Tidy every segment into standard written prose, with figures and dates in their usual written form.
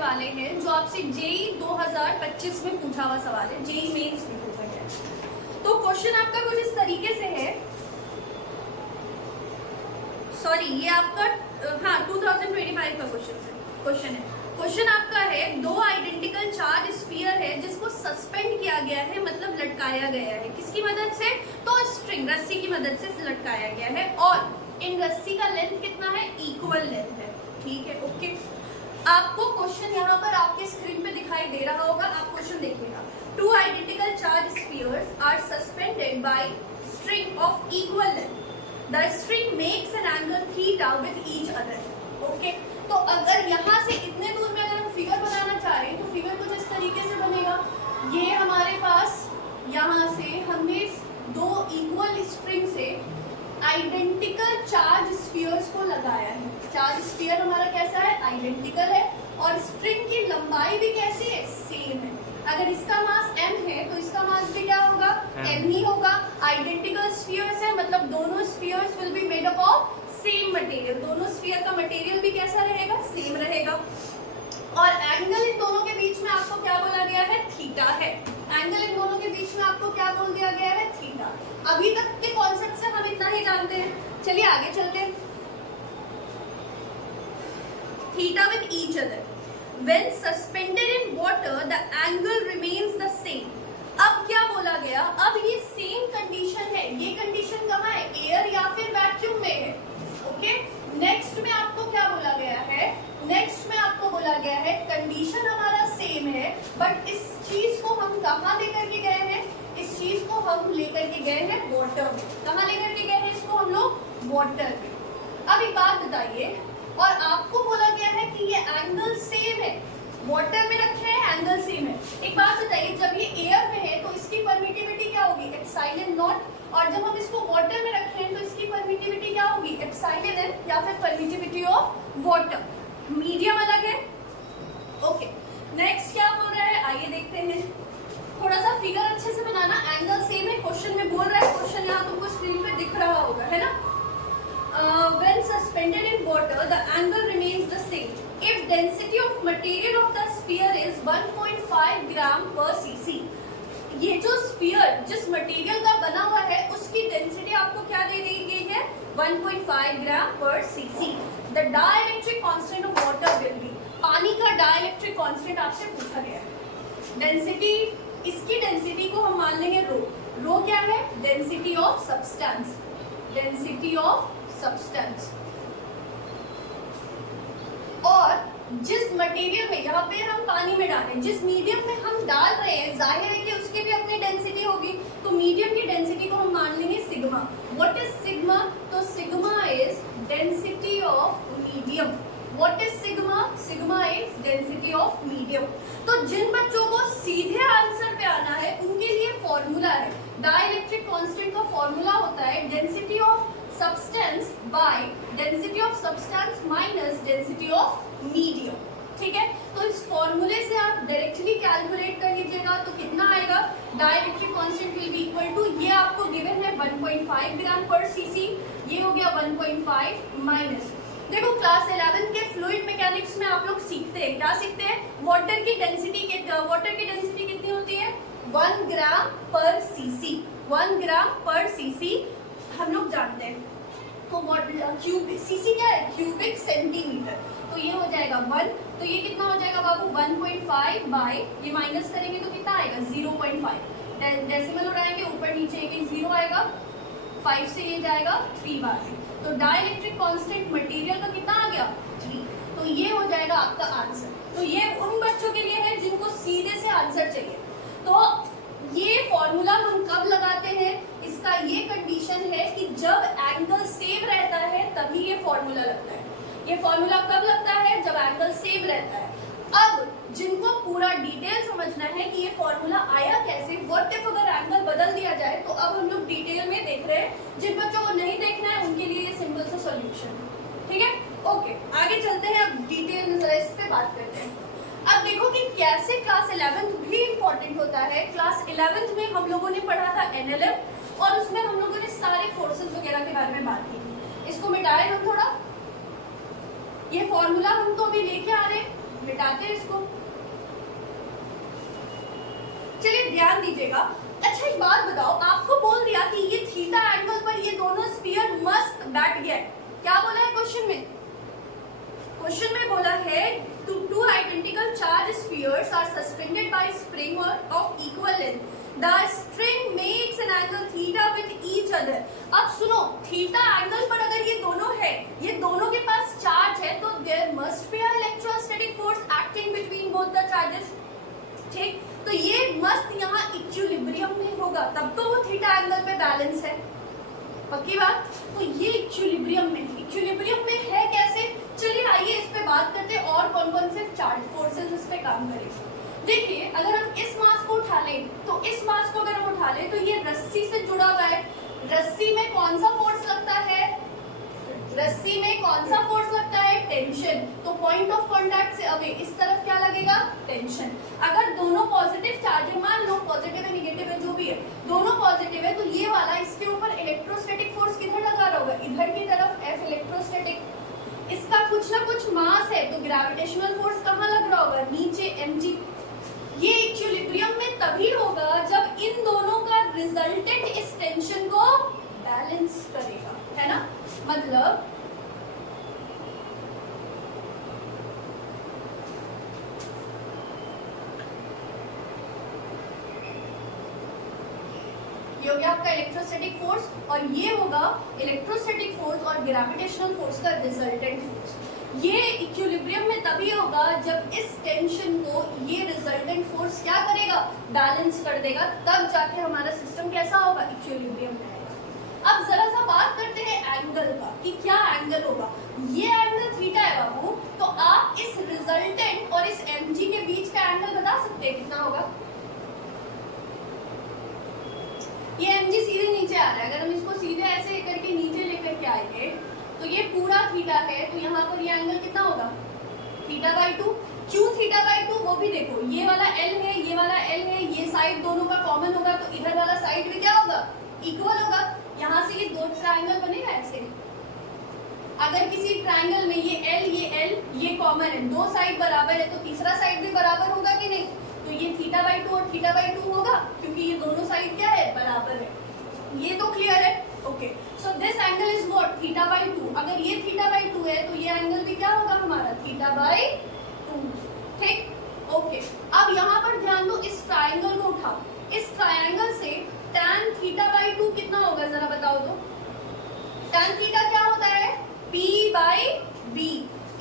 वाले हैं जो आपसे जेई 2025 में पूछा हुआ सवाल है, जेई मेंस में पूछा गया है। तो क्वेश्चन आपका कुछ इस तरीके से है, सॉरी ये आपका 2025 का क्वेश्चन है। क्वेश्चन आपका है, दो आइडेंटिकल चार्ज स्फीयर है जिसको सस्पेंड किया गया है, मतलब लटकाया गया है। किसकी मदद से? तो स्ट्रिंग, रस्सी की मदद से लटकाया गया है, और इन रस्सी का लेंथ कितना है? इक्वल लेंथ है। ठीक है, ओके। आपको क्वेश्चन यहाँ पर आपके स्क्रीन पे दिखाई दे रहा होगा, आप क्वेश्चन देखिएगा। Two identical charge spheres are suspended by string of equal length. The string makes an angle theta with each other. Okay, तो अगर यहाँ से इतने दूर में अगर हम फिगर बनाना चाह रहे हैं तो फिगर कुछ इस तरीके से बनेगा। ये हमारे पास यहाँ से हमने दो इक्वल स्ट्रिंग से आइडेंटिकल चार्ज स्फीयर्स को लगाया है। चार्ज स्फीयर हमारा कैसा है? आइडेंटिकल है, और स्ट्रिंग की लंबाई भी कैसी है? सेम है। अगर इसका मास m है तो इसका मास भी क्या होगा? m ही होगा। आइडेंटिकल स्फीयर्स है, मतलब दोनों spheres will be made up of same material. दोनों स्फीयर का मटेरियल भी कैसा रहेगा? सेम रहेगा। और एंगल इन दोनों के बीच में आपको क्या बोला गया है? थीटा है। एंगल इन दोनों के बीच में आपको क्या बोल दिया गया है? थीटा। अभी तक के कॉन्सेप्ट से हम इतना ही जानते हैं। चलिए आगे चलते हैं। Theta with each other when suspended in water the angle remains the same। अब क्या बोला गया? अब ये सेम कंडीशन है। ये कंडीशन कहाँ है? एयर या फिर वैक्यूम में है। ओके, नेक्स्ट में आपको क्या बोला गया है? नेक्स्ट में आपको बोला गया है कंडीशन हमारा सेम है, बट इस चीज को हम कहाँ लेकर के गए हैं? इस चीज को हम लेकर के गए हैं वाटर में। कहाँ लेकर के गए हैं इसको हम लोग? वाटर में। अब एक बात बताइए, और आपको बोला गया है कि ये एंगल सेम है, वाटर में रखे हैं, एंगल सेम है। एक बात बताइए, जब ये एयर में है तो इसकी परमिटिविटी क्या होगी? एप्सिलॉन नॉट, और जब हम इसको वाटर में रखे हैं तो इसकी परमिटिविटी क्या होगी? एप्सिलॉन एन, या फिर परमिटिविटी ऑफ वाटर। मीडियम अलग है। ओके, नेक्स्ट क्या बोल रहा है? आइए देखते हैं। थोड़ा सा फिगर अच्छे से बनाना, एंगल सेम है, क्वेश्चन में बोल रहा है। क्वेश्चन यहाँ तुमको स्क्रीन पे दिख रहा होगा, है ना? When suspended in water, the angle remains the same if density of material of the sphere is 1.5 gram per cc। ये जो स्फीयर जिस मटेरियल का बना हुआ है उसकी डेंसिटी आपको क्या दे दी गई है? 1.5 ग्राम पर CC. The dielectric constant of water will be, पानी का डाइलेक्ट्रिक कांस्टेंट आपसे पूछा गया है। डेंसिटी, इसकी डेंसिटी को हम मान लेंगे रो। रो क्या है? Density of substance. Density of substance. और जिस मटेरियल में, यहाँ पे हम पानी में डालें, जिस मीडियम में हम डाल रहे हैं, जाहिर है कि उसकी भी अपनी डेंसिटी होगी, तो मीडियम की डेंसिटी को हम मान लेंगे सिग्मा। What is sigma? तो sigma is density of medium. What is sigma? Sigma is density of medium. तो जिन बच्चों को सीधे आंसर पे आना है उनके लिए फॉर्मूला है, डाइलेक्ट्रिक कांस्टेंट का फॉर्मूला होता है density of substance by density of substance minus density of medium. ठीक है, तो इस फॉर्मूले से आप डायरेक्टली कैलकुलेट कर लीजिएगा तो कितना आएगा? Dielectric constant will be equal to, ये आपको गिवन है 1.5 ग्राम पर सीसी, ये हो गया 1.5 माइनस। देखो क्लास 11 के फ्लूइड मैकेनिक्स में आप लोग सीखते हैं, क्या सीखते हैं? वाटर की डेंसिटी कितनी होती है? 1 ग्राम पर सीसी। 1 ग्राम पर सीसी हम लोग जानते हैं। तो क्यूबिक, सीसी क्या है? Cubic centimetre. तो ये हो जाएगा 1, तो ये कितना हो जाएगा बाबू? 1.5 बाय, ये माइनस करेंगे तो कितना आएगा? 0.5। डेसिमल उड़ाएंगे ऊपर नीचे, एक 0 आएगा, 5 से ये जाएगा 3 बार में। तो डाइलेक्ट्रिक कांस्टेंट मटेरियल का कितना आ गया? 3। तो ये हो जाएगा आपका आंसर। तो ये उन बच्चों के लिए है जिनको सीधे से आंसर चाहिए। तो ये फॉर्मूला हम कब लगाते हैं? इसका ये कंडीशन है कि जब एंगल सेम रहता है तभी ये फॉर्मूला लगता है। ये फॉर्मूला कब लगता है? जब एंगल सेम रहता है। अब जिनको पूरा डिटेल समझना है कि ये फॉर्मूला आया कैसे, व्हाट इफ अगर एंगल बदल दिया जाए, तो अब हम लोग डिटेल में देख रहे हैं। जिन बच्चों को नहीं देखना है उनके लिए ये सिंपल सा सॉल्यूशन है। ठीक है, ओके, आगे चलते हैं। अब डिटेल में इस पे बात करते हैं। अब देखो कि कैसे क्लास 11 भी इंपॉर्टेंट होता है। क्लास 11 में हम लोगों ने पढ़ा था एनएलएम, और उसमें हम लोगों ने सारे फोर्सेस वगैरह के बारे में बात की थी। इसको मिटाए हम थोड़ा, ये फॉर्मूला हम तो अभी लेके आ रहे हैं, मिटाते हैं इसको। ध्यान दीजिएगा। अच्छा एक बात बताओ, आपको बोल दिया कि ये थीटा एंगल पर ये दोनों स्फीयर मस्त बैठ गए, क्या बोला है क्वेश्चन में? क्वेश्चन में बोला है two identical charged spheres are suspended by spring of equal length. The string makes an angle theta with each other. अब सुनो, थीटा एंगल पर अगर ये दोनों है, ये दोनों के पास चार्ज है, तो there must be an electrostatic force acting between both the charges. ठीक, तो ये मस्त यहाँ इक्विलिब्रियम में होगा, तब तो वो थीटा एंगल पे बैलेंस है, पक्की बात। तो ये इक्विलिब्रियम में है कैसे? चलिए आइए इस पे बात करते हैं और कौन कौन से चार्ज फोर्सेस इस पे काम करेंगे। देखिए अगर हम इस मास को उठा लें, तो इस मास को अगर हम उठा लें तो ये रस्सी से जुड़ा हुआ है। रस्सी में कौन सा फोर्स लगता है? रस्सी में कौन सा फोर्स लगता है? टेंशन। तो पॉइंट ऑफ कांटेक्ट से अवे इस तरफ क्या लगेगा? टेंशन। अगर दोनों पॉजिटिव चार्ज है, मान लो पॉजिटिव है नेगेटिव है जो भी है, दोनों पॉजिटिव है, तो ये वाला इसके ऊपर इलेक्ट्रोस्टैटिक फोर्स किधर लगा रहा होगा? इधर की तरफ F इलेक्ट्रोस्टैटिक। इसका कुछ ना कुछ मास है, तो ग्रेविटेशनल फोर्स कहाँ लग रहा होगा? नीचे mg। ये इक्विलिब्रियम में तभी होगा जब इन दोनों का रिजल्टेंट इस टेंशन को बैलेंस करेगा, है ना? मतलब ये हो गया आपका इलेक्ट्रोस्टैटिक फोर्स, और ये होगा इलेक्ट्रोस्टैटिक फोर्स और ग्रेविटेशनल फोर्स का रिजल्टेंट फोर्स। ये इक्विलिब्रियम में तभी होगा जब इस टेंशन को ये रिजल्टेंट फोर्स क्या करेगा? बैलेंस कर देगा, तब जाके हमारा सिस्टम कैसा होगा? इक्विलिब्रियम में आएगा। अब जरा सा बात करते हैं एंगल का, कि क्या एंगल होगा। ये एंगल थीटा है बाबू, तो आप इस रिजल्टेंट और इस mg के बीच का एंगल बता सकते हैं कितना होगा? ये mg सीधे नीचे आ रहा है, अगर हम इसको सीधे ऐसे करके नीचे लेकर के आएंगे तो ये पूरा थीटा है, तो यहाँ पर ये एंगल कितना होगा? θ/2। क्यों θ/2? वो भी देखो, ये वाला L है, ये वाला L है, ये साइड दोनों का कॉमन होगा, तो इधर वाला साइड भी क्या होगा? इक्वल होगा। यहाँ से ये दो ट्रायंगल बनेगा ऐसे। अगर किसी ट्रायंगल में ये L ये कॉमन है, दो साइड बराबर है, तो तीसरा साइड भी बराबर होगा कि नहीं? तो ये θ/2 और θ/2 होगा, क्योंकि ये दोनों साइड क्या है? बराबर है। ये तो क्लियर है? Okay, so this angle is what? θ/2। अगर ये θ/2 है तो ये एंगल भी क्या होगा हमारा? θ/2। ठीक, ओके। अब यहाँ पर ध्यान दो, इस ट्रायंगल को उठाओ, इस ट्रायंगल से tan θ/2 कितना होगा जरा बताओ तो? tan थीटा क्या होता है? P/B।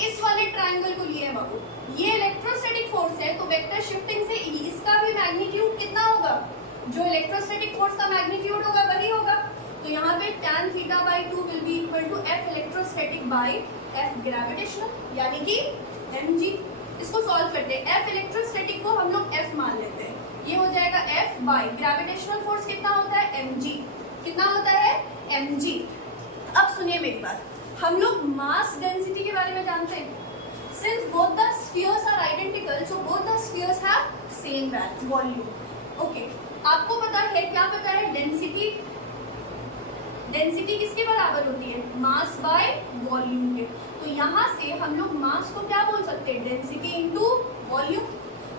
इस वाले ट्रायंगल को लिए बाबू, ये इलेक्ट्रोस्टैटिक फोर्स है, तो वेक्टर शिफ्टिंग से इसका भी मैग्नीट्यूड कितना होगा? जो इलेक्ट्रोस्टैटिक फोर्स का मैग्नीट्यूड होगा वही होगा। तो यहाँ पे tan θ/2 will be equal to F electrostatic by F gravitational, यानी कि mg। इसको सॉल्व करते हैं, F इलेक्ट्रोस्टैटिक को हम लोग F मान लेते हैं, ये हो जाएगा F बाय ग्रेविटेशनल फोर्स कितना होता है? mg। कितना होता है? mg। अब सुनिए मेरी बात, हम लोग मास डेंसिटी के बारे में जानते हैं। Since both the spheres are identical, so both the spheres have same volume. Okay, आपको पता है, क्या पता है? डेंसिटी। डेंसिटी किसके बराबर होती है? मास बाय वॉल्यूम के। तो यहाँ से हम लोग मास को क्या बोल सकते हैं? Density into volume.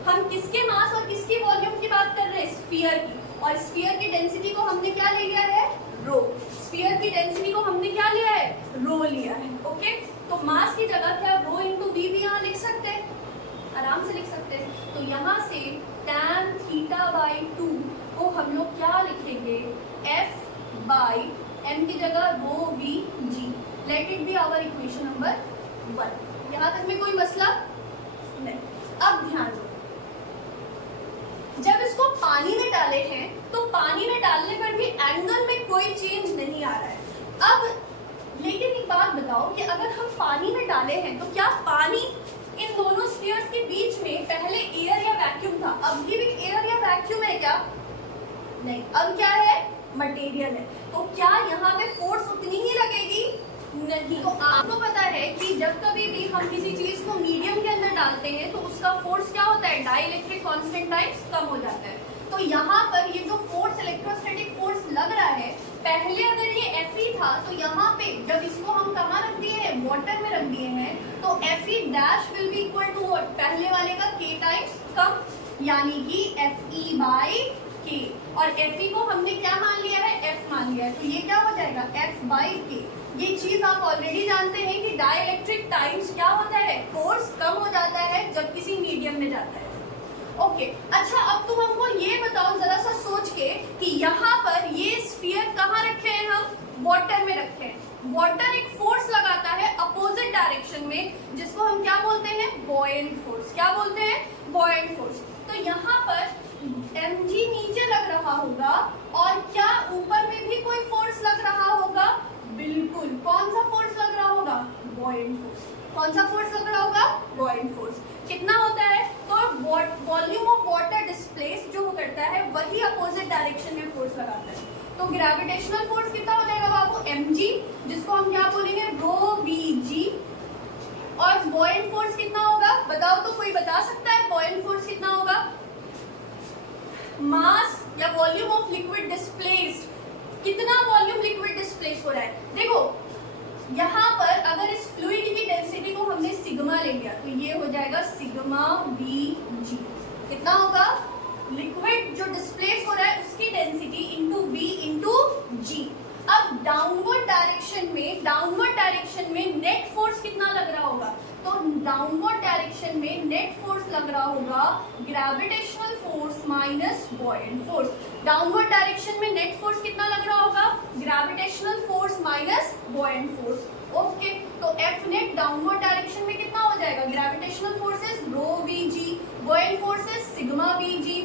हम किसके मास और किसकी वॉल्यूम की बात कर रहे हैं? स्फीयर की। और स्फीयर की डेंसिटी को हमने क्या ले लिया है? रो। स्फीयर की डेंसिटी को हमने क्या लिया है? रो लिया है। ओके, तो मास की जगह क्या रो इंटू वी भी यहाँ लिख सकते हैं, आराम से लिख सकते हैं। तो यहाँ से tan θ/2 को हम लोग क्या लिखेंगे? F बाई m की जगह rho V g. Let it be our equation number 1। यहाँ तक में कोई मसला नहीं। अब ध्यान दो, जब इसको पानी में डाले हैं तो पानी में डालने पर भी एंगल में कोई चेंज नहीं आ रहा है। अब लेकिन एक बात बताओ कि अगर हम पानी में डाले हैं तो क्या पानी इन दोनों स्फीयर्स के बीच में पहले एयर या वैक्यूम था? अभी भी एयर या वैक्यूम है क्या? नहीं, अब क्या है? मटेरियल है। तो क्या यहाँ पे फोर्स उतनी ही लगेगी? नहीं। तो आपको पता है कि जब कभी भी हम किसी चीज को मीडियम के अंदर डालते हैं तो उसका फोर्स क्या होता है? डाइलेक्ट्रिक कांस्टेंट टाइम्स कम हो जाता है। तो यहाँ पर ये जो फोर्स इलेक्ट्रोस्टैटिक फोर्स लग रहा है, पहले अगर ये Fe था तो यहाँ पे जब इसको हम कहाँ रख दिए हैं? वाटर में रख दिए हैं, तो Fe dash will be equal to what? पहले वाले का K टाइम्स कम, यानी कि Fe बाई के, और Fe को हमने क्या मान लिया है, F मान लिया है, तो ये क्या हो जाएगा F by K। ये चीज आप ऑलरेडी जानते हैं कि डाइलेक्ट्रिक टाइम्स क्या होता है, फोर्स कम हो जाता है जब किसी मीडियम में जाता है। ओके अच्छा, अब तुम हमको ये बताओ जरा सा सोच के कि यहाँ पर ये स्फीयर कहाँ रखे हैं, हम वाटर में रखे हैं। वाटर एक फोर्स लगाता है अपोजिट डायरेक्शन में, जिसको हम क्या बोलते हैं, बॉयंट फोर्स। क्या बोलते हैं, बॉयंट फोर्स। तो यहाँ पर mg नीचे लग रहा होगा, और क्या ऊपर में भी कोई फोर्स लग रहा होगा, बिल्कुल। कौन सा फोर्स लग रहा होगा, बॉयंट फोर्स। कौन सा फोर्स लग रहा होगा, बॉयंट फोर्स। कितना होता है, तो वॉल्यूम ऑफ वाटर डिस्प्लेस जो करता है वही अपोजिट डायरेक्शन में फोर्स लगाता है। तो ग्रेविटेशनल फोर्स कितना हो जाएगा बाबू, mg, जिसको हम क्या बोलेंगे, रो vg। और बॉयंट फोर्स कितना होगा, बताओ तो, कोई बता सकता है बॉयंट फोर्स कितना होगा, मास या वॉल्यूम ऑफ लिक्विड डिस्प्लेस्ड, कितना वॉल्यूम लिक्विड डिस्प्लेस हो रहा है। देखो यहाँ पर अगर इस फ्लूइड की डेंसिटी को हमने सिग्मा ले लिया, तो ये हो जाएगा सिग्मा Vg। कितना होगा, लिक्विड जो डिस्प्लेस हो रहा है उसकी density into V into G। अब डाउनवर्ड डायरेक्शन में नेट फोर्स कितना लग रहा होगा, तो डाउनवर्ड डायरेक्शन में नेट फोर्स लग रहा होगा gravitational force minus buoyant force. Downward direction में नेट फोर्स कितना लग रहा होगा, gravitational force minus buoyant force. Okay, तो F नेट डाउनवर्ड डायरेक्शन में कितना हो जाएगा, ग्रेविटेशनल फोर्सेस रो Vg, buoyant forces sigma Vg।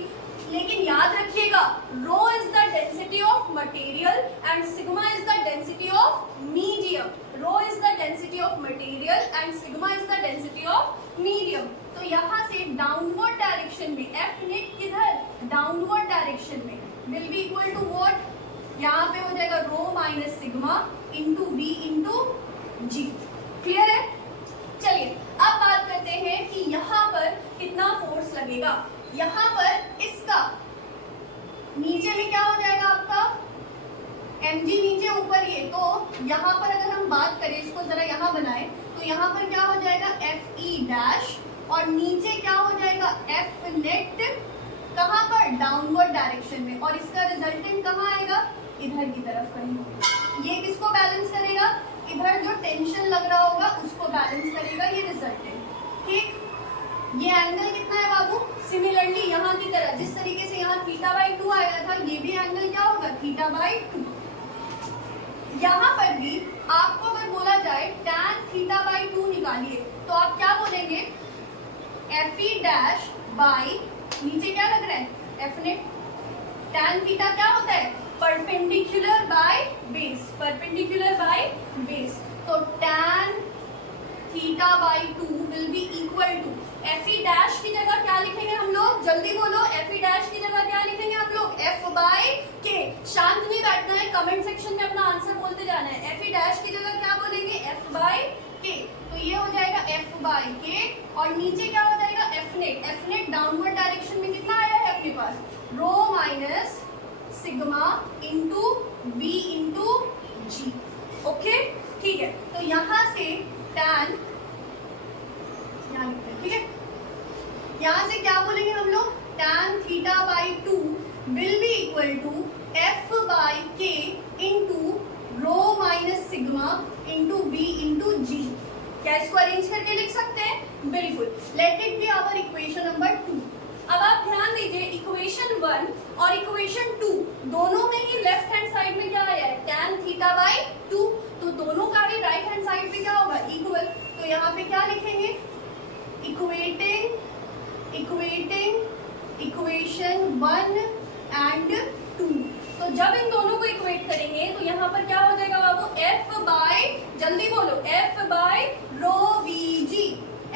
लेकिन याद रखिएगा, रो is the density of material and sigma is the density of medium. Rho is the density of material and sigma is the density of medium. तो यहाँ से downward direction में F net किधर, downward direction में will be equal to what, यहाँ पे हो जाएगा rho minus sigma into V into G। Clear है। चलिए अब बात करते हैं कि यहाँ पर कितना फोर्स लगेगा। यहाँ पर इसका नीचे में क्या हो जाएगा आपका, mg नीचे ऊपर ये, तो यहाँ पर अगर हम बात करें, इसको जरा यहाँ बनाए, तो यहाँ पर क्या हो जाएगा Fe डैश, और नीचे क्या हो जाएगा F नेट, कहाँ पर, डाउनवर्ड डायरेक्शन में, और इसका रिजल्टेंट कहाँ आएगा, इधर की तरफ कहीं। ये किसको बैलेंस करेगा, इधर जो टेंशन लग रहा होगा उसको बैलेंस करेगा ये रिजल्टेंट। ठीक, ये एंगल कितना है बाबू, सिमिलरली यहाँ की तरह जिस तरीके से यहाँ θ/2 आया था, ये भी एंगल क्या होगा, θ/2। यहाँ पर भी आपको अगर बोला जाए tan θ/2 निकालिए, तो आप क्या बोलेंगे, Fe डैश बाई, नीचे क्या लग रहा है, F नेट। tan थीटा क्या होता है, perpendicular by base, perpendicular by base. तो tan θ/2 will be equal to, Fe dash की जगह क्या लिखेंगे हम लोग, जल्दी बोलो, Fe डैश की जगह क्या लिखेंगे हम लोग, F/K। शांत नहीं बैठना है, कमेंट सेक्शन में अपना आंसर बोलते जाना है। Fe डैश की जगह क्या बोलेंगे, F/K। तो ये हो जाएगा F/K, और नीचे क्या हो जाएगा F net. F net downward direction में कितना आया है अपने पास, rho minus sigma into V into G। Okay ठीक है, तो यहाँ से tan, यहाँ लिखते हैं, ठीक है, यहाँ से क्या बोलेंगे हम लोग, tan θ/2 will be equal to F/K into rho minus sigma into V into G। क्या इसको अरेंज करके लिख सकते हैं, बिल्कुल। Let it be our equation number 2। अब आप ध्यान दीजिए, इक्वेशन 1 और इक्वेशन 2 दोनों में ही लेफ्ट हैंड साइड में क्या आया है, tan θ/2, तो दोनों का ही राइट हैंड साइड पे क्या होगा, इक्वल। तो यहाँ पे क्या लिखेंगे, इक्वेटिंग इक्वेशन 1 एंड 2। तो जब इन दोनों को इक्वेट करेंगे तो यहाँ पर क्या हो जाएगा बाबू, F बाय, जल्दी बोलो, F/रो Vg,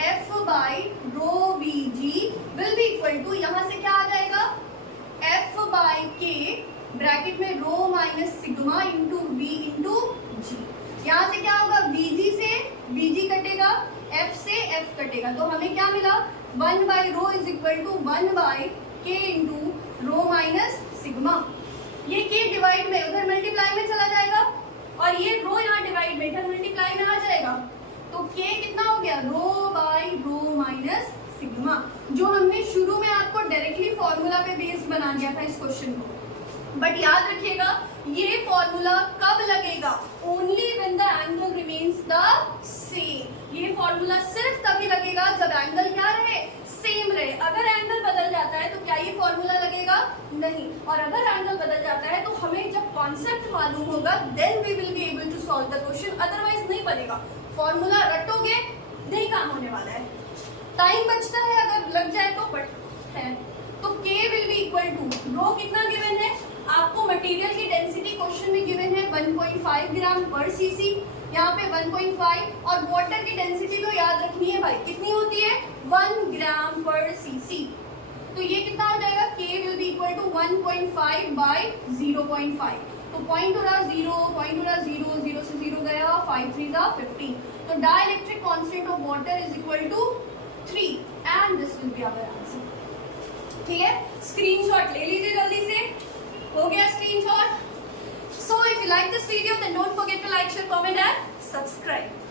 F/रो Vg will be equal to, यहाँ से क्या आ जाएगा, F/K ब्रैकेट में rho minus sigma into V into G। यहाँ से क्या होगा, Vg से Vg कटेगा, F से F कटेगा, तो हमें क्या मिला, 1/रो is equal to 1/K into rho minus sigma. ये K डिवाइड में उधर मल्टीप्लाई में चला जाएगा, और ये रो यहाँ डिवाइड में इधर मल्टीप्लाई में आ जाएगा, तो K कितना हो गया, रो बाई रो माइनस सिग्मा, जो हमने शुरू में आपको डायरेक्टली फॉर्मूला पे बेस्ड बना दिया था इस क्वेश्चन को, बट याद रखिएगा ये फॉर्मूला कब लगेगा, only when the angle remains the same. ये फॉर्मूला सिर्फ तभी लगेगा जब एंगल क्या रहे, सेम रहे। अगर एंगल बदल जाता है तो क्या ये फॉर्मूला लगेगा, नहीं। और अगर एंगल बदल जाता है तो हमें जब कॉन्सेप्ट मालूम होगा then we will be able to solve the question, otherwise नहीं बनेगा। फॉर्मूला रटोगे नहीं काम होने वाला है, टाइम बचता है अगर लग जाए तो, बट है तो K will be equal to, rho कितना गिवन है आपको, मटेरियल की डेंसिटी क्वेश्चन में गिवन है 1.5 ग्राम पर सीसी, यहाँ पे 1.5, और वाटर की डेंसिटी तो याद रखनी है भाई, कितनी होती है 1 ग्राम पर सीसी। तो ये कितना हो जाएगा, K will be equal to 1.5 by 0.5। तो पॉइंट हो रहा 0, पॉइंट हो रहा 0, 0 से 0 गया, 5 3 जा 15। तो dielectric constant of water is equal to 3 and this will be our answer. ठीक है, स्क्रीनशॉट ले लीजिए जल्दी से, हो गया screenshot. So if you like this video then don't forget to like, share, comment and subscribe.